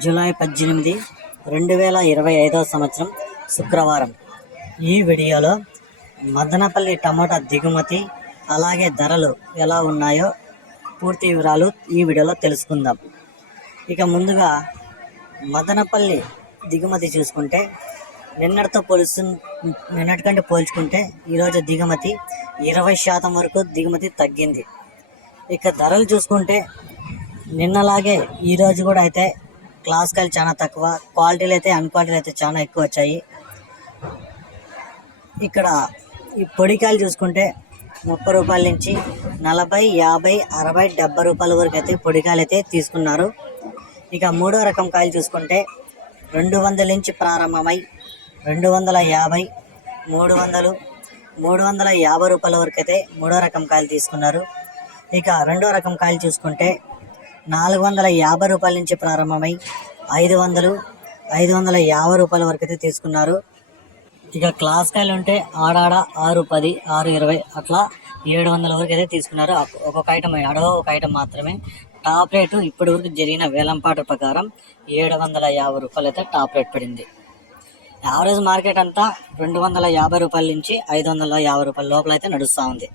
July పద్దెనిమిది రెండు వేల ఇరవై ఐదో సంవత్సరం శుక్రవారం. ఈ వీడియోలో మదనపల్లి టమోటా దిగుమతి అలాగే ధరలు ఎలా ఉన్నాయో పూర్తి వివరాలు ఈ వీడియోలో తెలుసుకుందాం. ఇక ముందుగా మదనపల్లి దిగుమతి చూసుకుంటే నిన్నటితో పోలుస్తు నిన్నటికంటే పోల్చుకుంటే ఈరోజు దిగుమతి ఇరవై శాతం వరకు దిగుమతి తగ్గింది. ఇక ధరలు చూసుకుంటే నిన్నలాగే ఈరోజు కూడా అయితే క్లాస్ కాయలు చాలా తక్కువ. క్వాలిటీలు అయితే అన్క్వాలిటీలు అయితే చాలా ఎక్కువ వచ్చాయి ఇక్కడ ఈ పొడికాయలు చూసుకుంటే ముప్పై రూపాయల నుంచి నలభై యాభై అరవై డెబ్బై రూపాయల వరకు అయితే పొడికాయలు అయితే తీసుకున్నారు. ఇక మూడో రకం కాయలు చూసుకుంటే రెండు వందల నుంచి ప్రారంభమై రెండు వందల యాభై మూడు వందలు మూడు వందల యాభై రూపాయల వరకు అయితే మూడో రకం కాయలు తీసుకున్నారు. ఇక రెండో రకం కాయలు చూసుకుంటే నాలుగు వందల యాభై రూపాయల నుంచి ప్రారంభమై ఐదు వందలు ఐదు వందల యాభై రూపాయల వరకు అయితే తీసుకున్నారు. ఇక క్లాస్ కాయలు ఉంటే ఆడాడ ఆరు పది ఆరు ఇరవై అట్లా ఏడు వందల వరకు అయితే తీసుకున్నారు. ఒక్కొక్క ఐటమ్ అడవ ఒక ఐటమ్ మాత్రమే. టాప్ రేటు ఇప్పటి వరకు జరిగిన వేలంపాట ప్రకారం ఏడు వందల యాభై రూపాయలు అయితే టాప్ రేట్ పడింది. యావరేజ్ మార్కెట్ అంతా రెండు వందల యాభై రూపాయల నుంచి ఐదు వందల యాభై రూపాయల లోపల అయితే నడుస్తూ ఉంది.